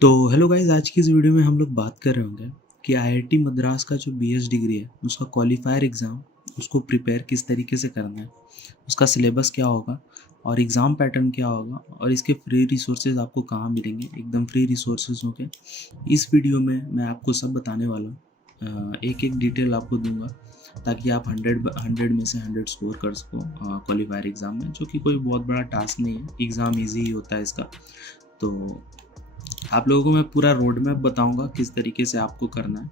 तो hello guys, आज की इस वीडियो में हम लोग बात कर रहे होंगे कि आईआईटी मद्रास का जो बीएस डिग्री है उसका क्वालिफायर एग्ज़ाम उसको प्रिपेयर किस तरीके से करना है, उसका सिलेबस क्या होगा और एग्ज़ाम पैटर्न क्या होगा और इसके फ्री रिसोर्सेज आपको कहाँ मिलेंगे, एकदम फ्री रिसोर्सेज होंगे। इस वीडियो में मैं आपको सब बताने वाला हूँ, एक एक डिटेल आपको दूंगा ताकि आप 100 में से 100 स्कोर कर सको क्वालिफायर एग्ज़ाम में, जो कि कोई बहुत बड़ा टास्क नहीं है। एग्ज़ाम ईजी ही होता है इसका। तो आप लोगों को मैं पूरा रोड मैप बताऊंगा किस तरीके से आपको करना है।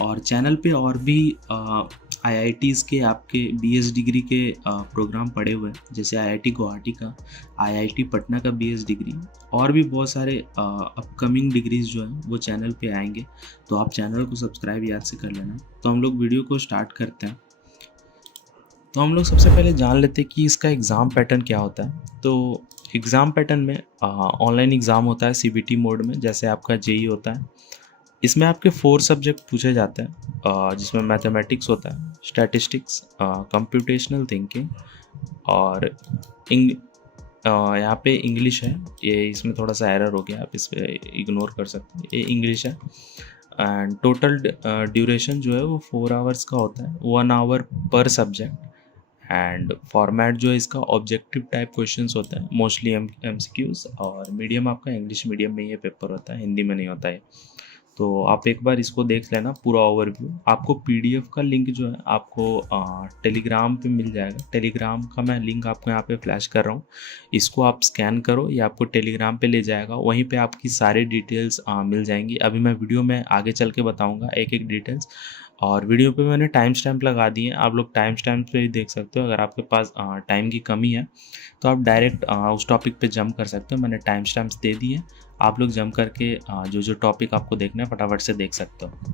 और चैनल पे और भी आईआईटीज़ के आपके बीएस डिग्री के प्रोग्राम पड़े हुए हैं, जैसे आईआईटी गुवाहाटी का, आईआईटी पटना का बीएस डिग्री, और भी बहुत सारे अपकमिंग डिग्रीज जो हैं वो चैनल पे आएंगे। तो आप चैनल को सब्सक्राइब याद से कर लेना। तो हम लोग वीडियो को स्टार्ट करते हैं। तो हम लोग सबसे पहले जान लेते हैं कि इसका एग्ज़ाम पैटर्न क्या होता है। तो एग्ज़ाम पैटर्न में ऑनलाइन एग्ज़ाम होता है सीबीटी मोड में, जैसे आपका जेई होता है। इसमें आपके 4 सब्जेक्ट पूछे जाते हैं, जिसमें मैथमेटिक्स होता है, स्टैटिस्टिक्स, कंप्यूटेशनल थिंकिंग और इंग यहाँ पे इंग्लिश है। ये इसमें थोड़ा सा एरर हो गया, आप इस पे इग्नोर कर सकते हैं, ये इंग्लिश है। एंड टोटल ड्यूरेशन जो है वो 4 आवर्स का होता है, 1 आवर पर सब्जेक्ट। एंड फॉर्मेट जो है इसका ऑब्जेक्टिव टाइप क्वेश्चंस होता है, मोस्टली एमसीक्यूज, और मीडियम आपका इंग्लिश मीडियम में ये पेपर होता है, हिंदी में नहीं होता है। तो आप एक बार इसको देख लेना पूरा ओवरव्यू। आपको पीडीएफ का लिंक जो है आपको टेलीग्राम पे मिल जाएगा। टेलीग्राम का मैं लिंक आपको यहाँ पे फ्लैश कर रहा हूँ, इसको आप स्कैन करो, ये आपको टेलीग्राम पे ले जाएगा। वहीं पे आपकी सारी डिटेल्स मिल जाएंगी। अभी मैं वीडियो में आगे चल के बताऊँगा एक एक डिटेल्स, और वीडियो पे मैंने टाइम स्टैम्प लगा दिए हैं, आप लोग टाइम स्टैम्प पे भी देख सकते हो। अगर आपके पास टाइम की कमी है तो आप डायरेक्ट उस टॉपिक पे जंप कर सकते हो। मैंने टाइम स्टैम्प्स दे दिए, आप लोग जंप करके जो जो टॉपिक आपको देखना है फटाफट से देख सकते हो।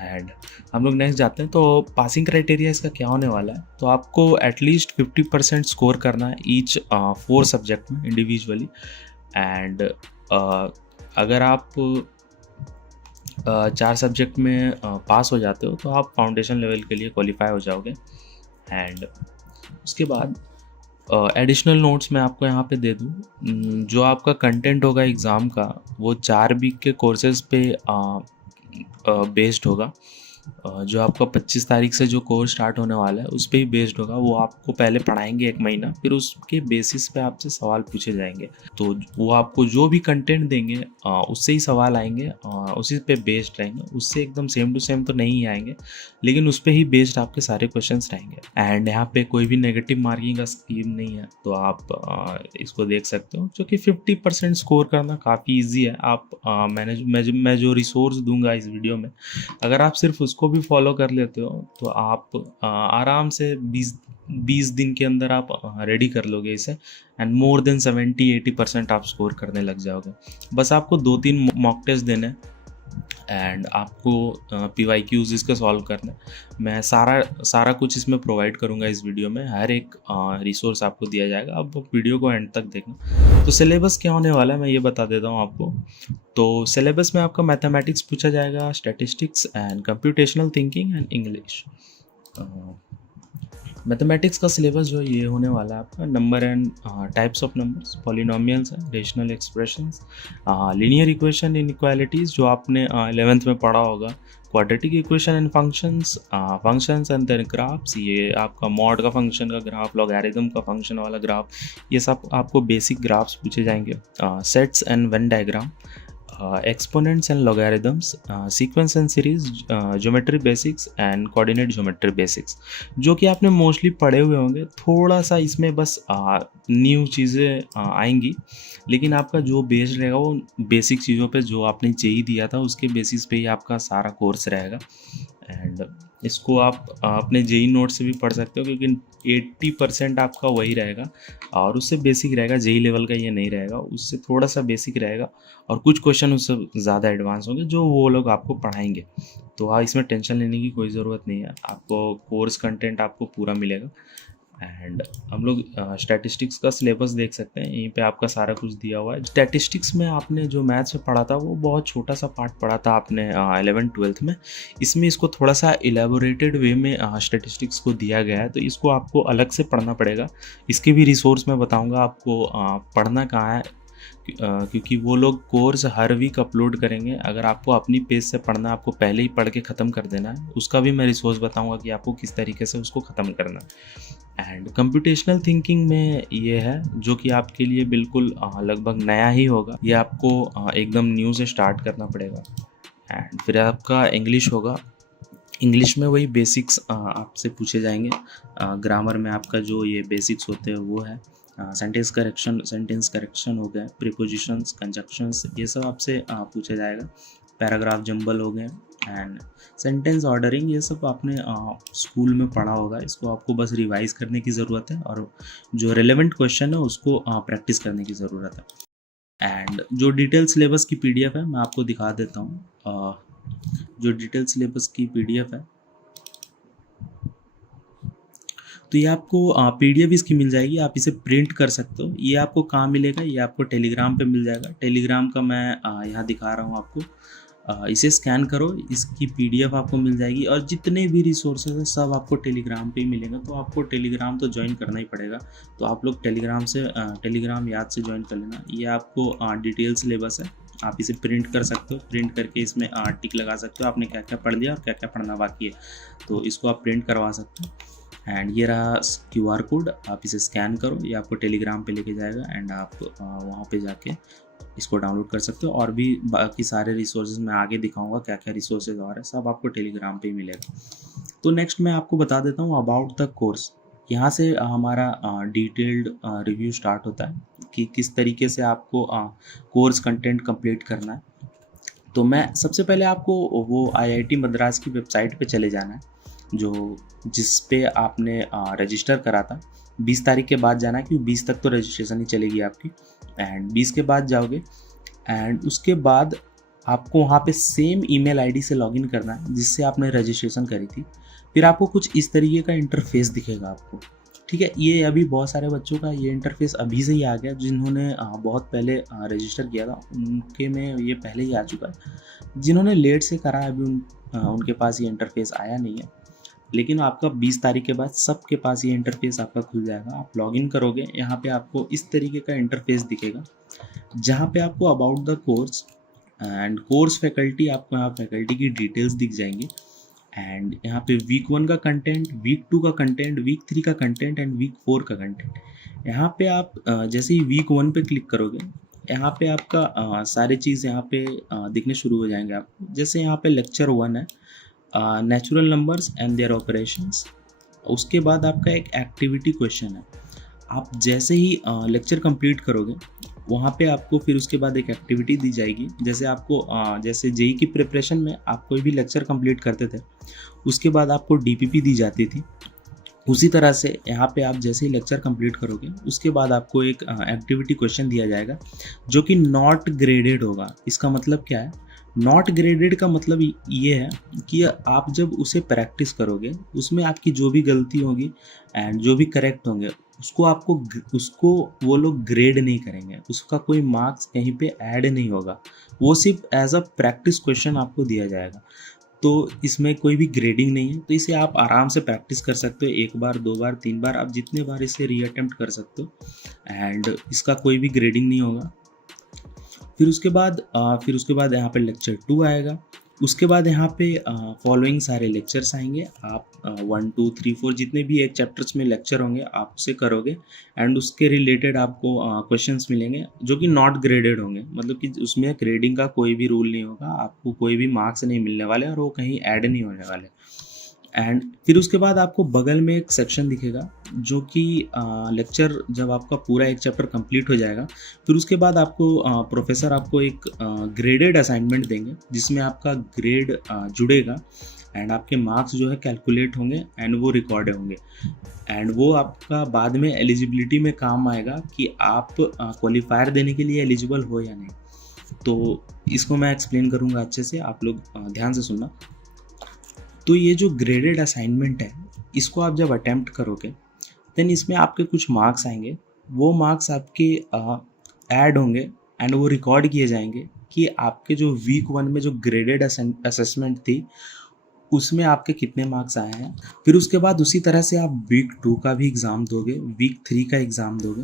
एंड हम लोग नेक्स्ट जाते हैं। तो पासिंग क्राइटेरिया इसका क्या होने वाला है, तो आपको एटलीस्ट 50% स्कोर करना है ईच 4 सब्जेक्ट में इंडिविजुअली। एंड अगर आप 4 सब्जेक्ट में पास हो जाते हो तो आप फाउंडेशन लेवल के लिए क्वालिफाई हो जाओगे। एंड उसके बाद एडिशनल नोट्स मैं आपको यहाँ पे दे दूँ। जो आपका कंटेंट होगा एग्ज़ाम का वो 4 वीक के कोर्सेज़ पे बेस्ड होगा। जो आपका 25 तारीख से जो कोर्स स्टार्ट होने वाला है उस पे ही बेस्ड होगा। वो आपको पहले पढ़ाएंगे 1 महीना, फिर उसके बेसिस पे आपसे सवाल पूछे जाएंगे। तो वो आपको जो भी कंटेंट देंगे उससे ही सवाल आएंगे, उसी पे बेस्ड रहेंगे। उससे एकदम सेम टू सेम तो नहीं आएंगे, लेकिन उस पर ही बेस्ड आपके सारे क्वेश्चंस रहेंगे। एंड यहाँ पे कोई भी नेगेटिव मार्किंग का स्कीम नहीं है, तो आप इसको देख सकते हो। जो कि 50% स्कोर करना काफ़ी ईजी है। आप मैं जो रिसोर्स दूंगा इस वीडियो में, अगर आप सिर्फ उसको भी फॉलो कर लेते हो तो आप आराम से 20 दिन के अंदर आप रेडी कर लोगे इसे। एंड मोर देन 70-80% आप स्कोर करने लग जाओगे। बस आपको 2-3 मॉक टेस्ट देने हैं एंड आपको PYQs इसका सॉल्व करना है। मैं सारा कुछ इसमें प्रोवाइड करूँगा इस वीडियो में, हर एक रिसोर्स आपको दिया जाएगा। अब वीडियो को एंड तक देखना। तो सिलेबस क्या होने वाला है मैं ये बता देता हूँ आपको। तो सिलेबस में आपका मैथमेटिक्स पूछा जाएगा, statistics and computational thinking and English. Mathematics का सिलेबस जो ये होने वाला है आपका number and types of numbers, polynomials हैं, rational expressions, linear equation, inequalities जो आपने 11th में पढ़ा होगा, quadratic equation and functions, functions and their graphs, ये आपका मॉड का फंक्शन का ग्राफ, लॉगरिथम का फंक्शन वाला ग्राफ, ये सब आपको बेसिक ग्राफ्स पूछे जाएंगे। Sets and Venn diagram, exponents and logarithms, sequence and series, geometry basics and coordinate geometry basics, जो कि आपने मोस्टली पढ़े हुए होंगे। थोड़ा सा इसमें बस न्यू चीज़ें आएंगी, लेकिन आपका जो बेस्ड रहेगा वो बेसिक चीज़ों पे जो आपने जेई दिया था उसके बेसिस पे ही आपका सारा कोर्स रहेगा। एंड इसको आप अपने जेई नोट से भी पढ़ सकते हो, क्योंकि 80% आपका वही रहेगा और उससे बेसिक रहेगा। जेई लेवल का ये नहीं रहेगा, उससे थोड़ा सा बेसिक रहेगा और कुछ क्वेश्चन उससे ज़्यादा एडवांस होंगे जो वो लोग आपको पढ़ाएंगे। तो इसमें टेंशन लेने की कोई ज़रूरत नहीं है, आपको कोर्स कंटेंट आपको पूरा मिलेगा। एंड हम लोग स्टैटिस्टिक्स का सिलेबस देख सकते हैं, यहीं पे आपका सारा कुछ दिया हुआ है। स्टैटिस्टिक्स में आपने जो मैथ्स में पढ़ा था वो बहुत छोटा सा पार्ट पढ़ा था आपने 11th-12th में। इसमें इसको थोड़ा सा इलेबोरेटेड वे में स्टैटिस्टिक्स को दिया गया है, तो इसको आपको अलग से पढ़ना पड़ेगा। इसके भी रिसोर्स मैं बताऊँगा आपको पढ़ना कहाँ है। क्योंकि वो लोग कोर्स हर वीक अपलोड करेंगे। अगर आपको अपनी पेज से पढ़ना है, आपको पहले ही पढ़ के ख़त्म कर देना है, उसका भी मैं रिसोर्स बताऊंगा कि आपको किस तरीके से उसको ख़त्म करना है। एंड कंप्यूटेशनल थिंकिंग में ये है जो कि आपके लिए बिल्कुल लगभग नया ही होगा। ये आपको एकदम न्यू से स्टार्ट करना पड़ेगा। एंड फिर आपका इंग्लिश होगा। इंग्लिश में वही बेसिक्स आपसे पूछे जाएंगे। ग्रामर में आपका जो ये बेसिक्स होते हैं वो है। सेंटेंस करेक्शन हो गया, प्रीपोजिशंस, कंजक्शंस, ये सब आपसे पूछा जाएगा। पैराग्राफ जंबल हो गए एंड सेंटेंस ऑर्डरिंग, ये सब आपने स्कूल में पढ़ा होगा। इसको आपको बस रिवाइज करने की ज़रूरत है और जो रेलेवेंट क्वेश्चन है उसको प्रैक्टिस करने की ज़रूरत है। एंड जो डिटेल सिलेबस की पीडीएफ है मैं आपको दिखा देता हूँ। जो डिटेल सिलेबस की पीडीएफ है तो ये आपको पीडीएफ इसकी मिल जाएगी, आप इसे प्रिंट कर सकते हो। ये आपको कहाँ मिलेगा? ये आपको टेलीग्राम पे मिल जाएगा। टेलीग्राम का मैं यहाँ दिखा रहा हूँ आपको। इसे स्कैन करो, इसकी पीडीएफ आपको मिल जाएगी और जितने भी रिसोर्सेज है सब आपको टेलीग्राम पे ही मिलेगा। तो आपको टेलीग्राम तो ज्वाइन करना ही पड़ेगा। तो आप लोग टेलीग्राम याद से ज्वाइन कर लेना। ये आपको डिटेल सिलेबस है, आप इसे प्रिंट कर सकते हो। प्रिंट करके इसमें टिक लगा सकते हो आपने क्या क्या पढ़ लिया और क्या क्या पढ़ना बाकी है, तो इसको आप प्रिंट करवा सकते हो। एंड ये रहा QR कोड, आप इसे स्कैन करो, ये आपको टेलीग्राम पे लेके जाएगा एंड आप वहाँ पे जाके इसको डाउनलोड कर सकते हो। और भी बाकी सारे रिसोर्सेज मैं आगे दिखाऊंगा क्या क्या रिसोर्सेज और है, सब आपको टेलीग्राम पे ही मिलेगा। तो नेक्स्ट मैं आपको बता देता हूँ अबाउट द कोर्स। यहाँ से हमारा डिटेल्ड रिव्यू स्टार्ट होता है कि किस तरीके से आपको कोर्स कंटेंट कंप्लीट करना है। तो मैं सबसे पहले आपको वो IIT मद्रास की वेबसाइट पे चले जाना है जिस पे आपने रजिस्टर करा था। 20 तारीख के बाद जाना है क्योंकि 20 तक तो रजिस्ट्रेशन ही चलेगी आपकी। एंड 20 के बाद जाओगे एंड उसके बाद आपको वहाँ पे सेम ईमेल आईडी से लॉगिन करना है जिससे आपने रजिस्ट्रेशन करी थी। फिर आपको कुछ इस तरीके का इंटरफेस दिखेगा आपको, ठीक है। ये अभी बहुत सारे बच्चों का ये इंटरफेस अभी से ही आ गया, जिन्होंने बहुत पहले रजिस्टर किया था उनके में ये पहले ही आ चुका है। जिन्होंने लेट से करा अभी उनके पास ये इंटरफेस आया नहीं है, लेकिन आपका 20 तारीख के बाद सबके पास ये इंटरफेस आपका खुल जाएगा। आप लॉगिन करोगे, यहाँ पे आपको इस तरीके का इंटरफेस दिखेगा जहाँ पे आपको about the course and course faculty, आपको यहाँ फैकल्टी की डिटेल्स दिख जाएंगी। एंड यहाँ पे वीक 1 का कंटेंट, वीक 2 का कंटेंट, वीक 3 का कंटेंट एंड वीक 4 का कंटेंट। यहाँ पे आप जैसे ही वीक 1 पे क्लिक करोगे, यहाँ पे आपका सारी चीज़ यहाँ पे दिखने शुरू हो जाएंगे आपको। जैसे यहाँ पे लेक्चर 1 है, natural numbers and their operations. उसके बाद आपका एक एक्टिविटी क्वेश्चन है। आप जैसे ही लेक्चर कंप्लीट करोगे वहाँ पे आपको फिर उसके बाद एक एक्टिविटी दी जाएगी। जैसे आपको जैसे जेई की प्रिपरेशन में आप कोई भी लेक्चर कंप्लीट करते थे उसके बाद आपको डीपीपी दी जाती थी, उसी तरह से यहाँ पे आप जैसे ही लेक्चर कंप्लीट करोगे उसके बाद आपको एक एक्टिविटी क्वेश्चन दिया जाएगा जो कि नॉट ग्रेडेड होगा। इसका मतलब क्या है? नॉट ग्रेडेड का मतलब ये है कि आप जब उसे प्रैक्टिस करोगे उसमें आपकी जो भी गलती होगी एंड जो भी करेक्ट होंगे उसको वो लोग ग्रेड नहीं करेंगे, उसका कोई मार्क्स कहीं पे ऐड नहीं होगा, वो सिर्फ एज अ प्रैक्टिस क्वेश्चन आपको दिया जाएगा। तो इसमें कोई भी ग्रेडिंग नहीं है, तो इसे आप आराम से प्रैक्टिस कर सकते हो। 1 बार 2 बार 3 बार, आप जितने बार इसे रीअटेम्प्ट कर सकते हो एंड इसका कोई भी ग्रेडिंग नहीं होगा। फिर उसके बाद यहाँ पे लेक्चर 2 आएगा। उसके बाद यहाँ पे फॉलोइंग सारे लेक्चर्स आएंगे। आप 1 2 3 4 जितने भी एक चैप्टर्स में लेक्चर होंगे आप उसे करोगे एंड उसके रिलेटेड आपको क्वेश्चंस मिलेंगे जो कि नॉट ग्रेडेड होंगे, मतलब कि उसमें ग्रेडिंग का कोई भी रूल नहीं होगा, आपको कोई भी मार्क्स नहीं मिलने वाले और वो कहीं ऐड नहीं होने वाले। एंड फिर उसके बाद आपको बगल में एक सेक्शन दिखेगा जो कि लेक्चर, जब आपका पूरा एक चैप्टर कंप्लीट हो जाएगा फिर उसके बाद आपको प्रोफेसर आपको एक ग्रेडेड असाइनमेंट देंगे जिसमें आपका ग्रेड जुड़ेगा एंड आपके मार्क्स जो है कैलकुलेट होंगे एंड वो रिकॉर्ड होंगे एंड वो आपका बाद में एलिजिबिलिटी में काम आएगा कि आप क्वालिफायर देने के लिए एलिजिबल हो या नहीं। तो इसको मैं एक्सप्लेन करूँगा अच्छे से, आप लोग ध्यान से सुनना। तो ये जो ग्रेडेड असाइनमेंट है इसको आप जब अटैम्प्ट करोगे देन इसमें आपके कुछ मार्क्स आएंगे, वो मार्क्स आपके ऐड होंगे एंड वो रिकॉर्ड किए जाएंगे कि आपके जो वीक 1 में जो ग्रेडेड असेसमेंट थी उसमें आपके कितने मार्क्स आए हैं। फिर उसके बाद उसी तरह से आप वीक 2 का भी एग्ज़ाम दोगे, वीक 3 का एग्ज़ाम दोगे।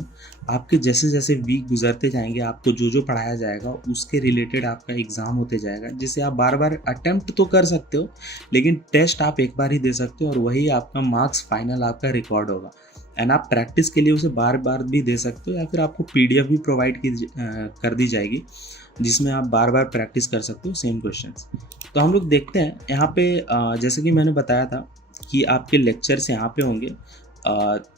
आपके जैसे जैसे वीक गुजरते जाएंगे, आपको जो जो पढ़ाया जाएगा उसके रिलेटेड आपका एग्ज़ाम होते जाएगा, जिसे आप बार बार अटेम्प्ट तो कर सकते हो, लेकिन टेस्ट आप एक बार ही दे सकते हो और वही आपका मार्क्स फाइनल आपका रिकॉर्ड होगा। एंड आप प्रैक्टिस के लिए उसे बार बार भी दे सकते हो, या फिर आपको PDF भी प्रोवाइड कर दी जाएगी, जिसमें आप बार बार प्रैक्टिस कर सकते हो सेम क्वेश्चंस। तो हम लोग देखते हैं यहाँ पे, जैसे कि मैंने बताया था कि आपके लेक्चर्स यहाँ पे होंगे।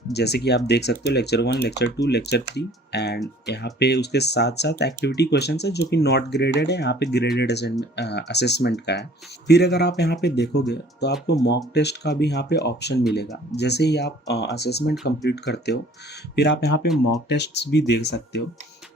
जैसे कि आप देख सकते हो लेक्चर 1, लेक्चर 2, लेक्चर 3, एंड यहाँ पे उसके साथ साथ एक्टिविटी क्वेश्चंस है जो कि नॉट ग्रेडेड है, यहाँ पे ग्रेडेड असेसमेंट का है। फिर अगर आप यहाँ पे देखोगे तो आपको मॉक टेस्ट का भी यहाँ पे ऑप्शन मिलेगा। जैसे ही आप असेसमेंट कंप्लीट करते हो, फिर आप यहाँ पे मॉक टेस्ट भी देख सकते हो।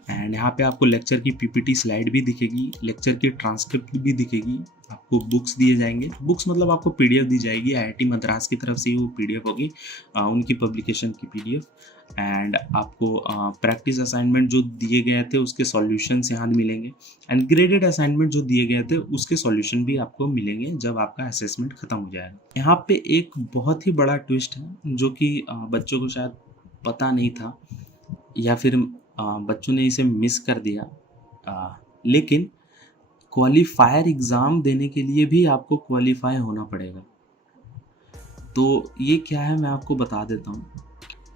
एंड यहाँ पे आपको लेक्चर की PPT स्लाइड भी दिखेगी, लेक्चर की ट्रांसक्रिप्ट भी दिखेगी, आपको बुक्स दिए जाएंगे। बुक्स मतलब आपको PDF दी जाएगी, IIT मद्रास की तरफ से ही वो PDF होगी, उनकी पब्लिकेशन की PDF। एंड आपको प्रैक्टिस असाइनमेंट जो दिए गए थे उसके सॉल्यूशंस यहाँ मिलेंगे, एंड ग्रेडेड असाइनमेंट जो दिए गए थे उसके सॉल्यूशन भी आपको मिलेंगे जब आपका असेसमेंट खत्म हो जाएगा। यहाँ पे एक बहुत ही बड़ा ट्विस्ट है जो कि बच्चों को शायद पता नहीं था, या फिर बच्चों ने इसे मिस कर दिया, लेकिन क्वालिफायर एग्ज़ाम देने के लिए भी आपको क्वालिफाई होना पड़ेगा। तो ये क्या है मैं आपको बता देता हूँ।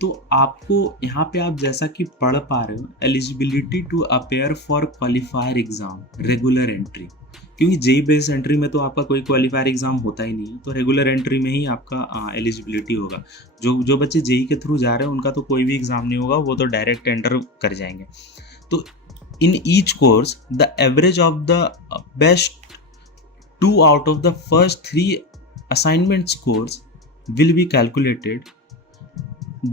तो आपको यहाँ पे आप जैसा कि पढ़ पा रहे हो, eligibility to appear for qualifier exam regular entry, क्योंकि JEE बेस्ड एंट्री में तो आपका कोई क्वालिफायर एग्ज़ाम होता ही नहीं है, तो रेगुलर एंट्री में ही आपका एलिजिबिलिटी होगा। जो बच्चे JEE के थ्रू जा रहे हैं उनका तो कोई भी एग्ज़ाम नहीं होगा, वो तो डायरेक्ट एंटर कर जाएंगे। तो in each course the average of the best 2 out of the first 3 assignment scores will be calculated.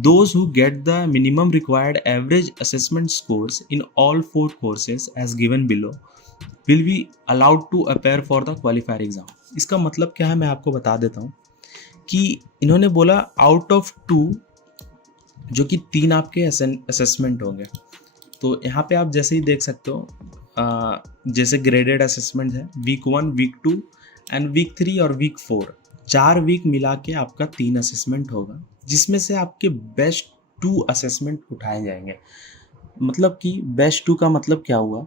Those who get the minimum required average assessment scores in all 4 courses as given below will be allowed to appear for the qualifier exam. इसका मतलब क्या है मैं आपको बता देता हूँ कि इन्होंने बोला आउट ऑफ 2, जो कि 3 आपके असेसमेंट होंगे। तो यहाँ पे आप जैसे ही देख सकते हो, जैसे ग्रेडेड असेसमेंट है वीक 1, वीक 2 एंड वीक 3 और वीक 4, 4 वीक मिला के आपका 3 असेसमेंट होगा, जिसमें से आपके बेस्ट 2 असेसमेंट उठाए जाएंगे। मतलब कि बेस्ट 2 का मतलब क्या हुआ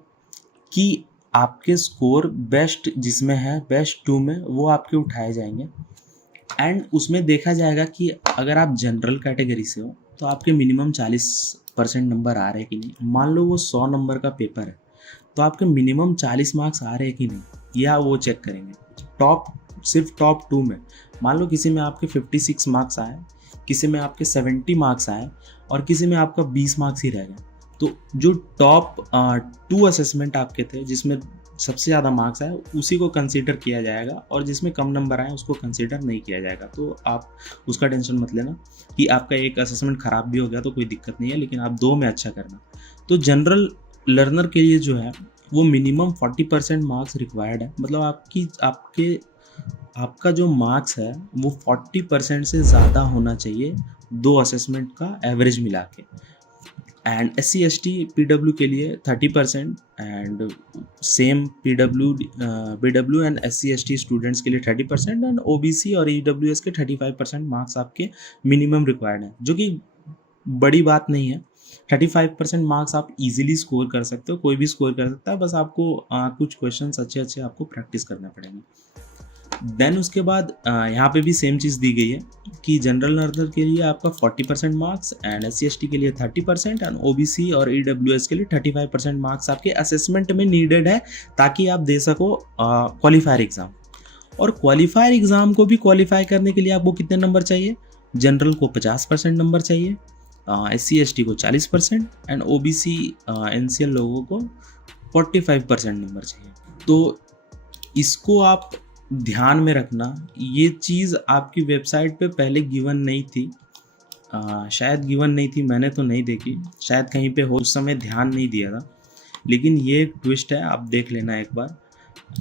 कि आपके स्कोर बेस्ट जिसमें है, बेस्ट 2 में वो आपके उठाए जाएंगे। एंड उसमें देखा जाएगा कि अगर आप जनरल कैटेगरी से हो तो आपके मिनिमम 40% नंबर आ रहे हैं कि नहीं। मान लो वो 100 नंबर का पेपर है, तो आपके मिनिमम 40 मार्क्स आ रहे हैं कि नहीं, यह वो चेक करेंगे। सिर्फ टॉप 2 में मान लो किसी में आपके 56 मार्क्स आए, किसी में आपके 70 मार्क्स आए और किसी में आपका 20 मार्क्स ही रह गए, तो जो टॉप 2 असेसमेंट आपके थे जिसमें सबसे ज़्यादा मार्क्स आए उसी को कंसीडर किया जाएगा, और जिसमें कम नंबर आए उसको कंसीडर नहीं किया जाएगा। तो आप उसका टेंशन मत लेना कि आपका एक असेसमेंट ख़राब भी हो गया तो कोई दिक्कत नहीं है, लेकिन आप 2 में अच्छा करना। तो जनरल लर्नर के लिए जो है वो मिनिमम 40% मार्क्स रिक्वायर्ड है। मतलब आपका जो मार्क्स है वो 40% से ज़्यादा होना चाहिए 2 असेसमेंट का एवरेज मिला के। एंड SC ST PW के लिए 30%, and same BW and SC ST students के लिए 30%, एंड OBC और EWS के 35% मार्क्स आपके मिनिमम रिक्वायर्ड हैं, जो कि बड़ी बात नहीं है। 35% मार्क्स आप इजीली स्कोर कर सकते हो, कोई भी स्कोर कर सकता है, बस आपको कुछ क्वेश्चंस अच्छे आपको प्रैक्टिस करने पड़ेंगे। देन उसके बाद यहाँ पे भी सेम चीज़ दी गई है कि जनरल लर्नर के लिए आपका 40% मार्क्स, एंड SC ST के लिए 30%, एंड OBC और EWS के लिए 35% मार्क्स आपके असेसमेंट में नीडेड है, ताकि आप दे सको क्वालिफायर एग्ज़ाम। और क्वालिफायर एग्ज़ाम को भी क्वालिफाई करने के लिए आपको कितने नंबर चाहिए? जनरल को 50% नंबर चाहिए, SC ST को 40%, एंड OBC NCL लोगों को 45% नंबर चाहिए। तो इसको आप ध्यान में रखना। ये चीज़ आपकी वेबसाइट पे पहले गिवन नहीं थी, शायद गिवन नहीं थी, मैंने तो नहीं देखी, शायद कहीं पे हो, उस समय ध्यान नहीं दिया था, लेकिन ये एक ट्विस्ट है, आप देख लेना एक बार।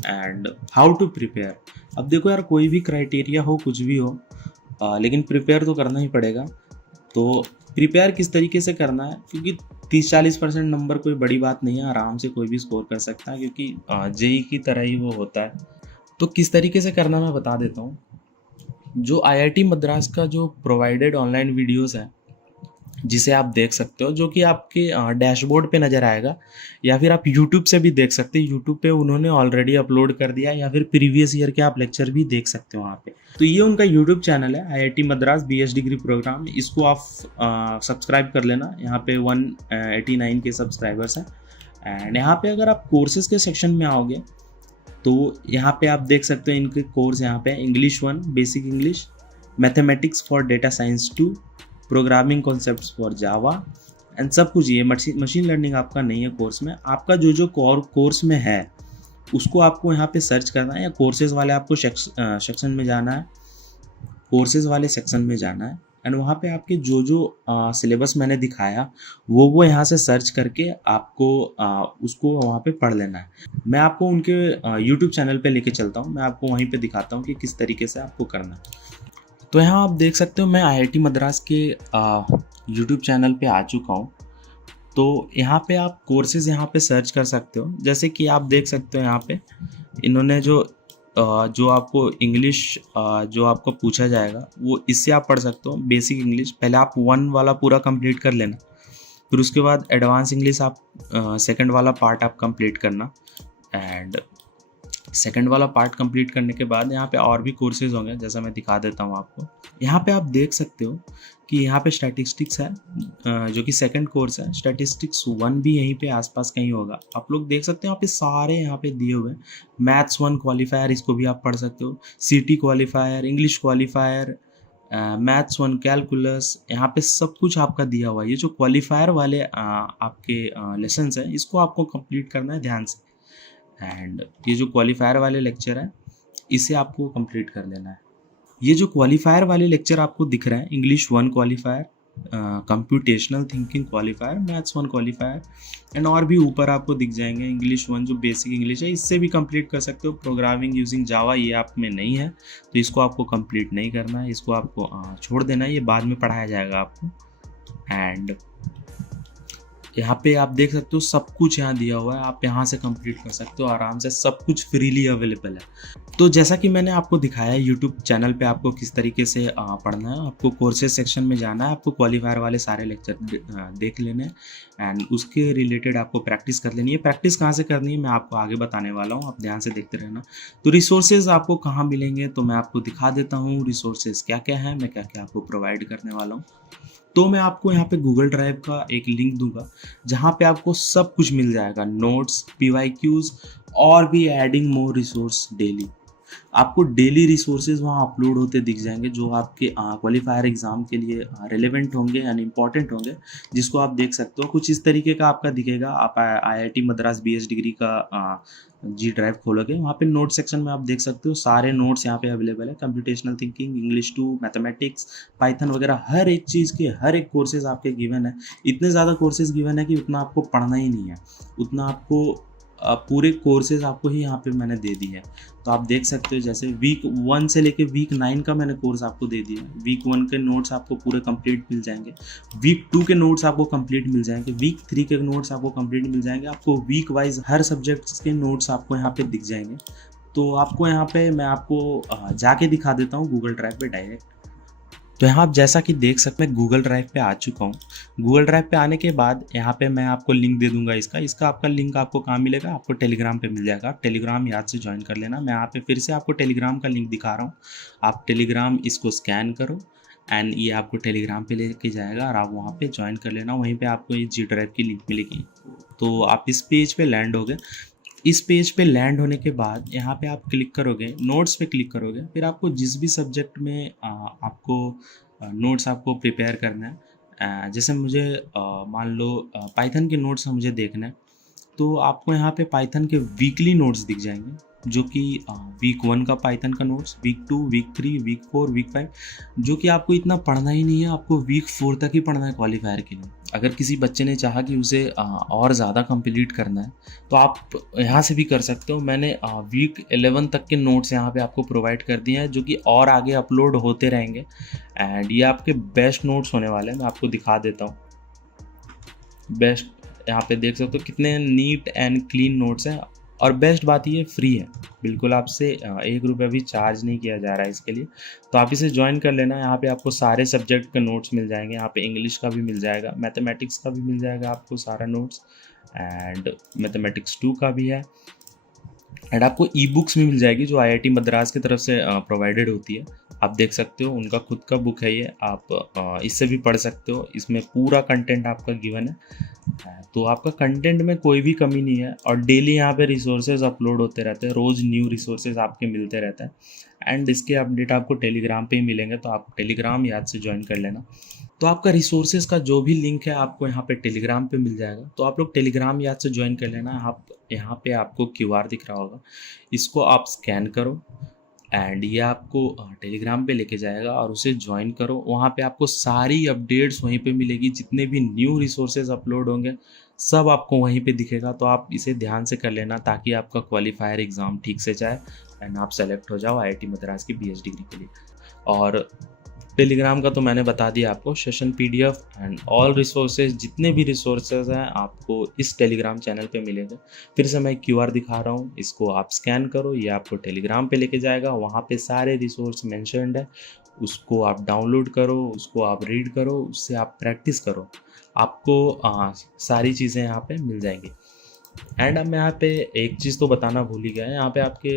एंड हाउ टू प्रिपेयर, अब देखो यार, कोई भी क्राइटेरिया हो, कुछ भी हो, लेकिन प्रिपेयर तो करना ही पड़ेगा। तो प्रिपेयर किस तरीके से करना है, क्योंकि 30-40% नंबर कोई बड़ी बात नहीं है, आराम से कोई भी स्कोर कर सकता है, क्योंकि JEE की तरह ही वो होता है। तो किस तरीके से करना मैं बता देता हूँ। जो आईआईटी मद्रास का जो प्रोवाइडेड ऑनलाइन वीडियोस है, जिसे आप देख सकते हो, जो कि आपके डैशबोर्ड पे नज़र आएगा, या फिर आप यूट्यूब से भी देख सकते हैं। यूट्यूब पे उन्होंने ऑलरेडी अपलोड कर दिया है, या फिर प्रीवियस ईयर के आप लेक्चर भी देख सकते हो वहाँ पे। तो ये उनका यूट्यूब चैनल है, IIT Madras BS degree program. इसको आप सब्सक्राइब कर लेना। यहाँ पे 189 के सब्सक्राइबर्स हैं। एंड यहाँ पे अगर आप कोर्सेज के सेक्शन में आओगे तो यहाँ पे आप देख सकते हो इनके कोर्स। यहाँ पे English 1 basic English, mathematics for data science 2, programming concepts for Java and सब कुछ। ये मशीन लर्निंग आपका नहीं है कोर्स में। आपका जो जो कोर्स में है उसको आपको यहाँ पे सर्च करना है, या कोर्सेज वाले आपको सेक्शन में जाना है, कोर्सेज वाले सेक्शन में जाना है। एंड वहाँ पे आपके जो जो सिलेबस मैंने दिखाया वो यहाँ से सर्च करके आपको उसको वहाँ पे पढ़ लेना है। मैं आपको उनके यूट्यूब चैनल पे लेके चलता हूँ, मैं आपको वहीं पे दिखाता हूँ कि किस तरीके से आपको करना है। तो यहाँ आप देख सकते हो मैं आईआईटी मद्रास के यूट्यूब चैनल पे आ चुका हूँ। तो यहाँ पे आप कोर्सेज यहाँ पे सर्च कर सकते हो। जैसे कि आप देख सकते हो यहाँ पे इन्होंने जो आपको इंग्लिश जो आपको पूछा जाएगा वो इससे आप पढ़ सकते हो। बेसिक इंग्लिश पहले आप 1 वाला पूरा कंप्लीट कर लेना, फिर उसके बाद एडवांस इंग्लिश आप सेकंड वाला पार्ट आप कंप्लीट करना। एंड सेकंड वाला पार्ट कंप्लीट करने के बाद यहाँ पे और भी कोर्सेज होंगे, जैसा मैं दिखा देता हूँ आपको। यहाँ पे आप देख सकते हो कि यहाँ पे स्टैटिस्टिक्स है, जो कि सेकंड कोर्स है। स्टैटिस्टिक्स 1 भी यहीं पे आसपास कहीं होगा। आप लोग देख सकते हो यहाँ पे सारे यहाँ पे दिए हुए हैं। मैथ्स 1 क्वालिफायर, इसको भी आप पढ़ सकते हो। सीटी qualifier, English qualifier, maths 1 calculus, यहाँ पे सब कुछ आपका दिया हुआ है। ये जो क्वालिफायर वाले आपके लेसन्स हैं इसको आपको कंप्लीट करना है ध्यान से। एंड ये जो क्वालिफायर वाले लेक्चर है इसे आपको कंप्लीट कर लेना है। ये जो क्वालिफायर वाले लेक्चर आपको दिख रहा है, English 1 qualifier, computational thinking qualifier, maths 1 qualifier and और भी ऊपर आपको दिख जाएंगे। इंग्लिश 1 जो बेसिक इंग्लिश है इससे भी कंप्लीट कर सकते हो। प्रोग्रामिंग यूजिंग जावा ये आप में नहीं है तो इसको आपको कंप्लीट नहीं करना है, इसको आपको छोड़ देना है, ये बाद में पढ़ाया जाएगा आपको। एंड यहाँ पे आप देख सकते हो सब कुछ यहाँ दिया हुआ है, आप यहाँ से कंप्लीट कर सकते हो आराम से, सब कुछ फ्रीली अवेलेबल है। तो जैसा कि मैंने आपको दिखाया यूट्यूब चैनल पे आपको किस तरीके से पढ़ना है, आपको कोर्सेज सेक्शन में जाना है, आपको क्वालिफायर वाले सारे लेक्चर देख लेने हैं एंड उसके रिलेटेड आपको प्रैक्टिस कर लेनी है। प्रैक्टिस कहाँ से करनी है मैं आपको आगे बताने वाला हूँ, आप ध्यान से देखते रहना। तो रिसोर्सेज आपको कहाँ मिलेंगे तो मैं आपको दिखा देता हूँ रिसोर्सेज क्या क्या है, मैं क्या क्या आपको प्रोवाइड करने वाला हूँ। तो मैं आपको यहाँ पे गूगल ड्राइव का एक लिंक दूंगा जहाँ पे आपको सब कुछ मिल जाएगा, नोट्स, पीवाईक्यूज और भी एडिंग मोर रिसोर्स डेली। आपको डेली रिसोर्सेज वहाँ अपलोड होते दिख जाएंगे जो आपके क्वालिफायर एग्ज़ाम के लिए रेलेवेंट होंगे यानी इंपॉर्टेंट होंगे, जिसको आप देख सकते हो। कुछ इस तरीके का आपका दिखेगा। आप आईआईटी मद्रास बीएस डिग्री का जी ड्राइव खोलोगे, वहाँ पे नोट सेक्शन में आप देख सकते हो सारे नोट्स यहाँ पे अवेलेबल है। Computational thinking, English 2, mathematics, Python वगैरह हर एक चीज़ के हर एक कोर्सेज आपके गिवन है। इतने ज़्यादा कोर्सेज गिवन है कि उतना आपको पढ़ना ही नहीं है, उतना आपको पूरे कोर्सेज आपको ही यहाँ पे मैंने दे दी है। तो आप देख सकते हो जैसे वीक 1 से लेके वीक 9 का मैंने कोर्स आपको दे दिया है। वीक 1 के नोट्स आपको पूरे कंप्लीट मिल जाएंगे, वीक 2 के नोट्स आपको कंप्लीट मिल जाएंगे, वीक 3 के नोट्स आपको कंप्लीट मिल जाएंगे। आपको वीक वाइज हर सब्जेक्ट्स के नोट्स आपको यहाँ पे दिख जाएंगे। तो आपको यहाँ पे मैं आपको जाके दिखा देता हूँ गूगल ड्राइव पे डायरेक्ट। तो यहाँ आप जैसा कि देख सकते हैं गूगल ड्राइव पे आ चुका हूँ। गूगल ड्राइव पे आने के बाद यहाँ पे मैं आपको लिंक दे दूंगा इसका आपका लिंक आपको कहाँ मिलेगा, आपको टेलीग्राम पे मिल जाएगा। आप टेलीग्राम याद से ज्वाइन कर लेना। मैं यहाँ पे फिर से आपको टेलीग्राम का लिंक दिखा रहा हूँ। आप टेलीग्राम इसको स्कैन करो एंड ये आपको टेलीग्राम पे लेके जाएगा और आप वहाँ पे ज्वाइन कर लेना। वहीं पे आपको ये जी ड्राइव की लिंक मिलेगी। तो आप इस पेज पे लैंड हो गए। इस पेज पे लैंड होने के बाद यहाँ पे आप क्लिक करोगे, नोट्स पे क्लिक करोगे, फिर आपको जिस भी सब्जेक्ट में आपको नोट्स आपको प्रिपेयर करना है, जैसे मुझे मान लो पाइथन के नोट्स मुझे देखना है, तो आपको यहाँ पे पाइथन के वीकली नोट्स दिख जाएंगे जो कि वीक 1 का पाइथन का notes, week 2, week 3, week 4, week 5, जो कि आपको इतना पढ़ना ही नहीं है, आपको वीक 4 तक ही पढ़ना है क्वालिफायर के लिए। अगर किसी बच्चे ने चाहा कि उसे और ज़्यादा कंप्लीट करना है तो आप यहाँ से भी कर सकते हो। मैंने वीक 11 तक के नोट्स यहाँ पे आपको प्रोवाइड कर दिए हैं जो कि और आगे अपलोड होते रहेंगे एंड ये आपके बेस्ट नोट्स होने वाले हैं। मैं आपको दिखा देता हूँ बेस्ट। यहाँ पे देख सकते हो कितने नीट एंड क्लीन नोट्स हैं। और बेस्ट बात ये फ्री है, बिल्कुल आपसे 1 रुपया भी चार्ज नहीं किया जा रहा है इसके लिए। तो आप इसे जॉइन कर लेना। यहाँ पे आपको सारे सब्जेक्ट के नोट्स मिल जाएंगे। यहाँ पे इंग्लिश का भी मिल जाएगा, मैथमेटिक्स का भी मिल जाएगा आपको सारा नोट्स, एंड मैथमेटिक्स 2 का भी है। एंड आपको ई बुक्स भी मिल जाएगी जो आईआईटी मद्रास की तरफ से प्रोवाइडेड होती है। आप देख सकते हो, उनका खुद का बुक है ये, आप इससे भी पढ़ सकते हो। इसमें पूरा कंटेंट आपका गिवन है, तो आपका कंटेंट में कोई भी कमी नहीं है। और डेली यहाँ पे रिसोर्सेज अपलोड होते रहते हैं, रोज़ न्यू रिसोर्सेज आपके मिलते रहते हैं। एंड इसके अपडेट आपको टेलीग्राम पे ही मिलेंगे, तो आप टेलीग्राम याद से ज्वाइन कर लेना। तो आपका रिसोर्सेज का जो भी लिंक है आपको यहाँ पे टेलीग्राम पे मिल जाएगा, तो आप लोग टेलीग्राम याद से ज्वाइन कर लेना। आप यहाँ पे आपको क्यूआर दिख रहा होगा, इसको आप स्कैन करो एंड ये आपको टेलीग्राम पे लेके जाएगा और उसे ज्वाइन करो। वहाँ पे आपको सारी अपडेट्स वहीं पे मिलेगी, जितने भी न्यू रिसोर्सेज अपलोड होंगे सब आपको वहीं पे दिखेगा। तो आप इसे ध्यान से कर लेना ताकि आपका क्वालिफायर एग्ज़ाम ठीक से जाए एंड आप सेलेक्ट हो जाओ आईआईटी मद्रास की बीएस डिग्री के लिए। और टेलीग्राम का तो मैंने बता दिया आपको, session PDF and all resources, जितने भी रिसोर्सेज हैं आपको इस टेलीग्राम चैनल पे मिलेंगे। फिर से मैं क्यूआर दिखा रहा हूँ, इसको आप स्कैन करो, ये आपको टेलीग्राम पे लेके जाएगा। वहाँ पे सारे रिसोर्स मेंशन्ड है, उसको आप डाउनलोड करो, उसको आप रीड करो, उससे आप प्रैक्टिस करो, आपको सारी चीज़ें यहाँ पे मिल जाएंगी। एंड अब मैं यहाँ पे एक चीज़ तो बताना भूल ही गया है, यहाँ पे आपके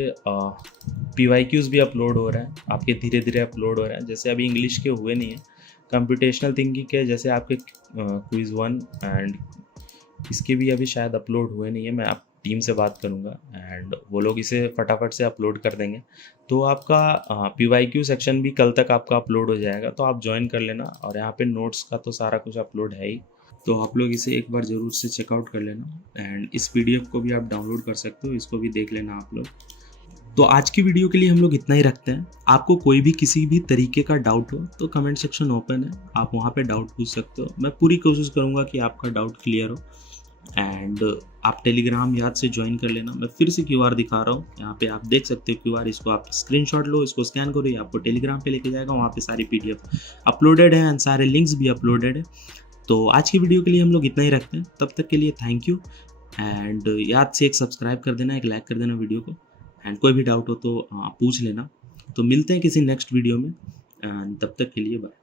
PYQs भी अपलोड हो रहे हैं, आपके धीरे धीरे अपलोड हो रहे हैं। जैसे अभी इंग्लिश के हुए नहीं है, कंप्यूटेशनल थिंकिंग के जैसे आपके क्विज़ 1 एंड इसके भी अभी शायद अपलोड हुए नहीं है। मैं आप टीम से बात करूँगा एंड वो लोग इसे फटाफट से अपलोड कर देंगे। तो आपका PYQ सेक्शन भी कल तक आपका अपलोड हो जाएगा, तो आप ज्वाइन कर लेना। और यहाँ पे नोट्स का तो सारा कुछ अपलोड है ही, तो आप लोग इसे एक बार ज़रूर से चेकआउट कर लेना। एंड इस PDF को भी आप डाउनलोड कर सकते हो, इसको भी देख लेना आप लोग। तो आज की वीडियो के लिए हम लोग इतना ही रखते हैं। आपको कोई भी किसी भी तरीके का डाउट हो तो कमेंट सेक्शन ओपन है, आप वहाँ पे डाउट पूछ सकते हो। मैं पूरी कोशिश करूँगा कि आपका डाउट क्लियर हो। एंड आप टेलीग्राम याद से ज्वाइन कर लेना। मैं फिर से क्यूआर दिखा रहा हूँ, यहाँ पे आप देख सकते हो क्यूआर, इसको आप स्क्रीनशॉट लो, इसको स्कैन करो, ये आपको टेलीग्राम पे लेके जाएगा। वहाँ पे सारी PDF अपलोडेड है एंड सारे लिंक्स भी अपलोडेड है। तो आज की वीडियो के लिए हम लोग इतना ही रखते हैं, तब तक के लिए थैंक यू। एंड याद से एक सब्सक्राइब कर देना, एक लाइक कर देना वीडियो को। एंड कोई भी डाउट हो तो पूछ लेना। तो मिलते हैं किसी नेक्स्ट वीडियो में, एंड तब तक के लिए बाय।